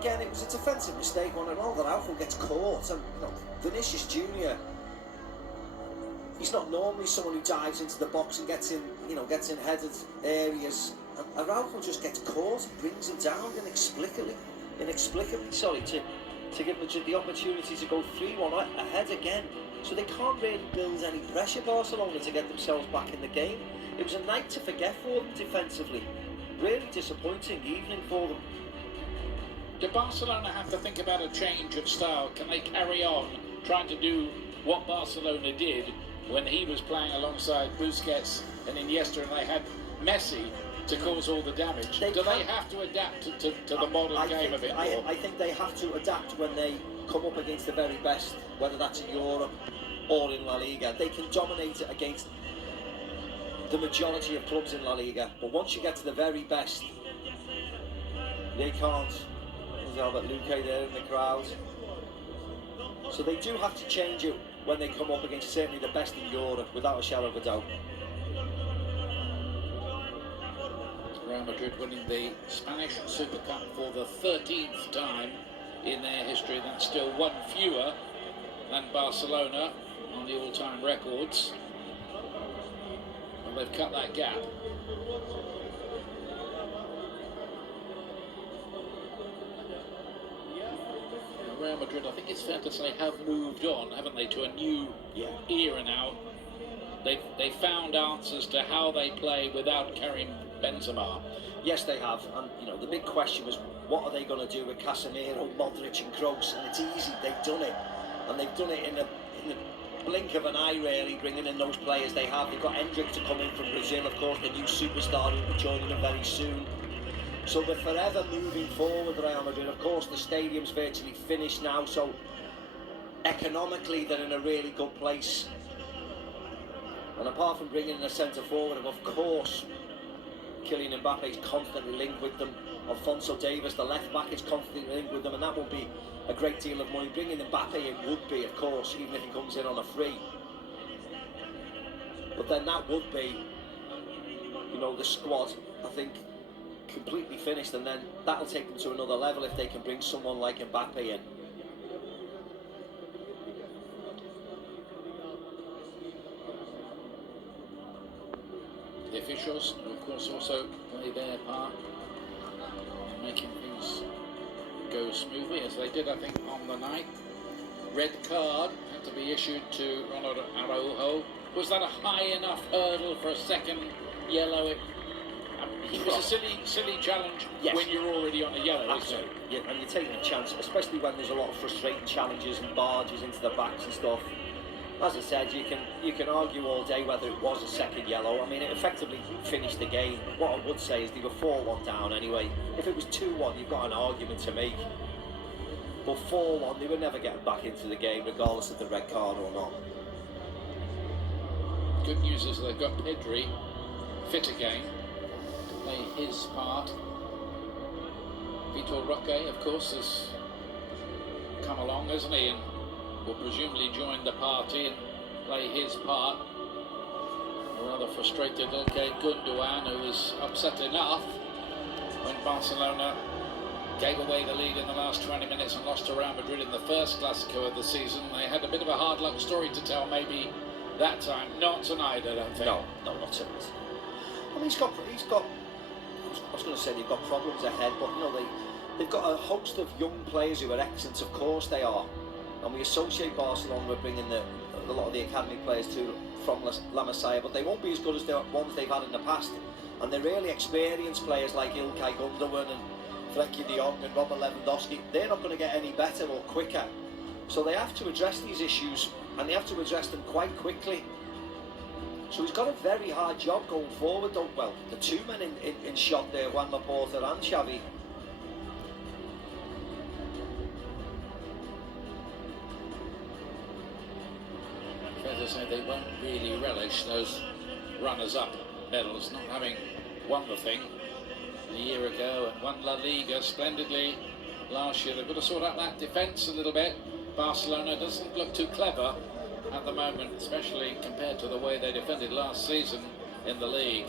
again, it was a defensive mistake on Ronaldo. Araujo gets caught, and Vinicius Junior. He's not normally someone who dives into the box and gets in headed areas. And Araujo just gets caught and brings him down inexplicably. Sorry, to give Madrid the opportunity to go 3-1 ahead again. So they can't really build any pressure, Barcelona, to get themselves back in the game. It was a night to forget for them defensively. Really disappointing evening for them. Do Barcelona have to think about a change of style? Can they carry on trying to do what Barcelona did when he was playing alongside Busquets and Iniesta, and they had Messi to cause all the damage? Do they have to adapt to the modern game a bit more? I think they have to adapt when they come up against the very best, whether that's in Europe or in La Liga. They can dominate it against the majority of clubs in La Liga, but once you get to the very best, they can't. There's Albert Luque there in the crowd. So they do have to change it when they come up against certainly the best in Europe, without a shadow of a doubt. Real Madrid winning the Spanish Super Cup for the 13th time in their history. That's still one fewer than Barcelona on the all-time records. Well, they've cut that gap. Real Madrid, I think it's fair to say, have moved on, haven't they, to a new era now. They've found answers to how they play without Karim Benzema. Yes, they have, and the big question was, what are they going to do with Casemiro, Modric and Kroos? And it's easy, they've done it, and they've done it in the blink of an eye, really, bringing in those players they have. They've got Hendrick to come in from Brazil, of course, the new superstar who will be joining them very soon. So they're forever moving forward, Real Madrid. Of course, the stadium's virtually finished now, so economically they're in a really good place. And apart from bringing in a centre forward, of course, Kylian Mbappe is constantly linked with them. Alphonso Davies, the left back, is constantly linked with them, and that will be a great deal of money. Bringing Mbappe in would be, of course, even if he comes in on a free. But then that would be, the squad, I think, completely finished, and then that'll take them to another level if they can bring someone like Mbappe in. The officials, of course, also play their part in making things go smoothly, as they did, I think, on the night. Red card had to be issued to Ronald Araujo. Was that a high enough hurdle for a second yellow? It was a silly challenge when you're already on a yellow. Absolutely. Yeah, and you're taking a chance, especially when there's a lot of frustrating challenges and barges into the backs and stuff. As I said, you can argue all day whether it was a second yellow. I mean, it effectively finished the game. What I would say is they were 4-1 down anyway. If it was 2-1, you've got an argument to make. But 4-1, they were never getting back into the game, regardless of the red card or not. Good news is they've got Pedri fit again to play his part. Vitor Roque, of course, has come along, hasn't he? And will presumably join the party and play his part. A rather frustrated Ilkay Gundogan, who was upset enough when Barcelona gave away the lead in the last 20 minutes and lost to Real Madrid in the first Clásico of the season. They had a bit of a hard luck story to tell maybe that time. Not tonight, I don't think. No, not tonight. I mean, he's got. I was going to say they've got problems ahead, but they've got a host of young players who are excellent. Of course they are. And we associate Barcelona with bringing a lot of the academy players from La Masia, but they won't be as good as the ones they've had in the past. And they're really experienced players like Ilkay Gundogan and Frenkie de Jong and Robert Lewandowski. They're not going to get any better or quicker. So they have to address these issues, and they have to address them quite quickly. So he's got a very hard job going forward, though. Well, the two men in shot there, Juan Laporta and Xavi. As I say, they won't really relish those runners-up medals, not having won the thing a year ago and won La Liga splendidly last year. They've got to sort out that defence a little bit. Barcelona doesn't look too clever at the moment, especially compared to the way they defended last season in the league.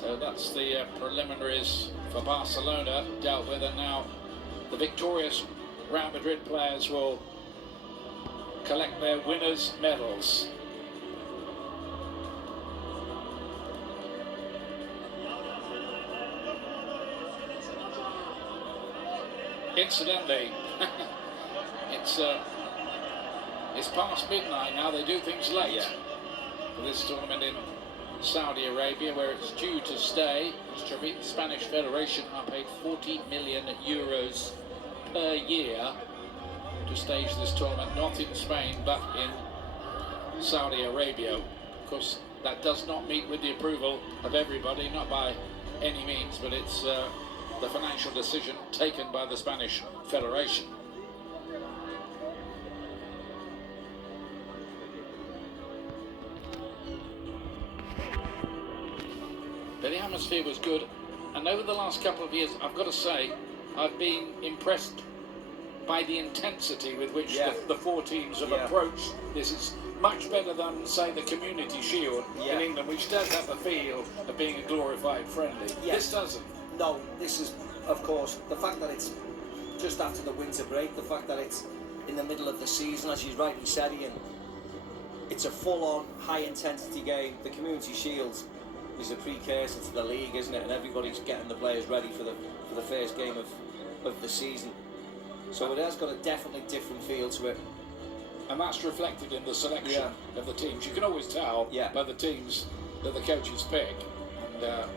So that's the preliminaries for Barcelona dealt with, and now the victorious Real Madrid players will collect their winners' medals. Incidentally, it's past midnight now. They do things late for this tournament in Saudi Arabia, where it's due to stay. The Spanish Federation are paid 40 million euros per year to stage this tournament, not in Spain but in Saudi Arabia. Of course, that does not meet with the approval of everybody, not by any means, but it's the financial decision taken by the Spanish Federation. But the atmosphere was good, and over the last couple of years, I've got to say, I've been impressed by the intensity with which the four teams have approached. This is much better than, say, the Community Shield in England, which does have the feel of being a glorified friendly. This doesn't. No, this is, of course, the fact that it's just after the winter break, the fact that it's in the middle of the season, as you rightly said, Ian, it's a full-on, high-intensity game. The Community Shield is a precursor to the league, isn't it? And everybody's getting the players ready for the first game of the season. So it has got a definitely different feel to it. And that's reflected in the selection of the teams. You can always tell by the teams that the coaches pick. And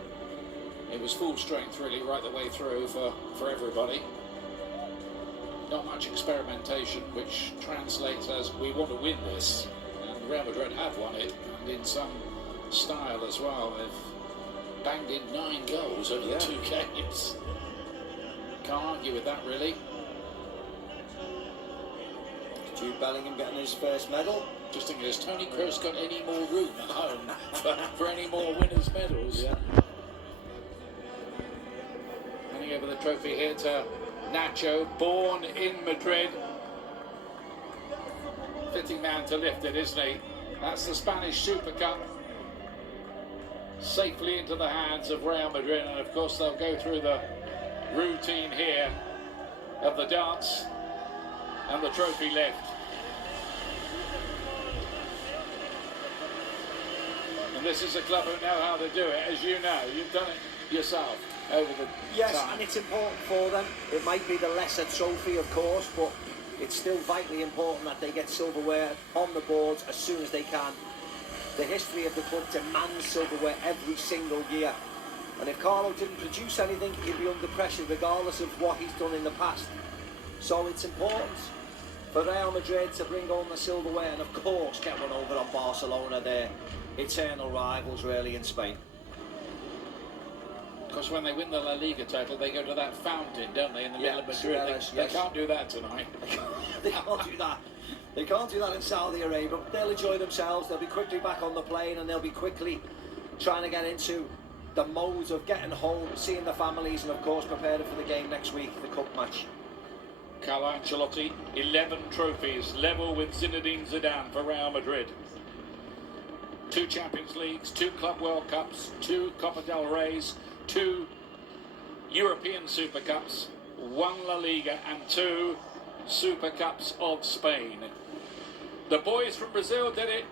it was full strength really right the way through for everybody. Not much experimentation, which translates as we want to win this. And Real Madrid have won it, and in some style as well. They've banged in 9 goals over the 2 games. Can't argue with that really. Jude Bellingham getting his first medal. Just thinking, has Tony Kroos got any more room at home for any more winners' medals? Handing over the trophy here to Nacho, born in Madrid. Fitting man to lift it, isn't he? That's the Spanish Super Cup. Safely into the hands of Real Madrid, and of course they'll go through the routine here of the dance and the trophy lift. And this is a club who know how to do it, as you know. You've done it yourself over the time. And it's important for them. It might be the lesser trophy, of course, but it's still vitally important that they get silverware on the boards as soon as they can. The history of the club demands silverware every single year. And if Carlo didn't produce anything, he'd be under pressure regardless of what he's done in the past. So it's important for Real Madrid to bring home the silverware and, of course, get one over on Barcelona, their eternal rivals, really, in Spain. Because when they win the La Liga title, they go to that fountain, don't they, in the middle of Madrid? They can't do that tonight. They can't do that. They can't do that in Saudi Arabia. They'll enjoy themselves. They'll be quickly back on the plane, and they'll be quickly trying to get into the modes of getting home, seeing the families, and of course preparing for the game next week, the cup match. Carlo Ancelotti, 11 trophies, level with Zinedine Zidane for Real Madrid. 2 Champions Leagues, 2 Club World Cups, 2 Copa del Reys, 2 European Super Cups, 1 La Liga and 2 Super Cups of Spain. The boys from Brazil did it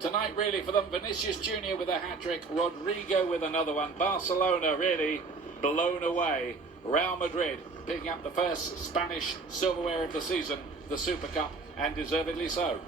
tonight really for them. Vinicius Jr. with a hat-trick, Rodrigo with another one. Barcelona really blown away. Real Madrid picking up the first Spanish silverware of the season, the Super Cup, and deservedly so.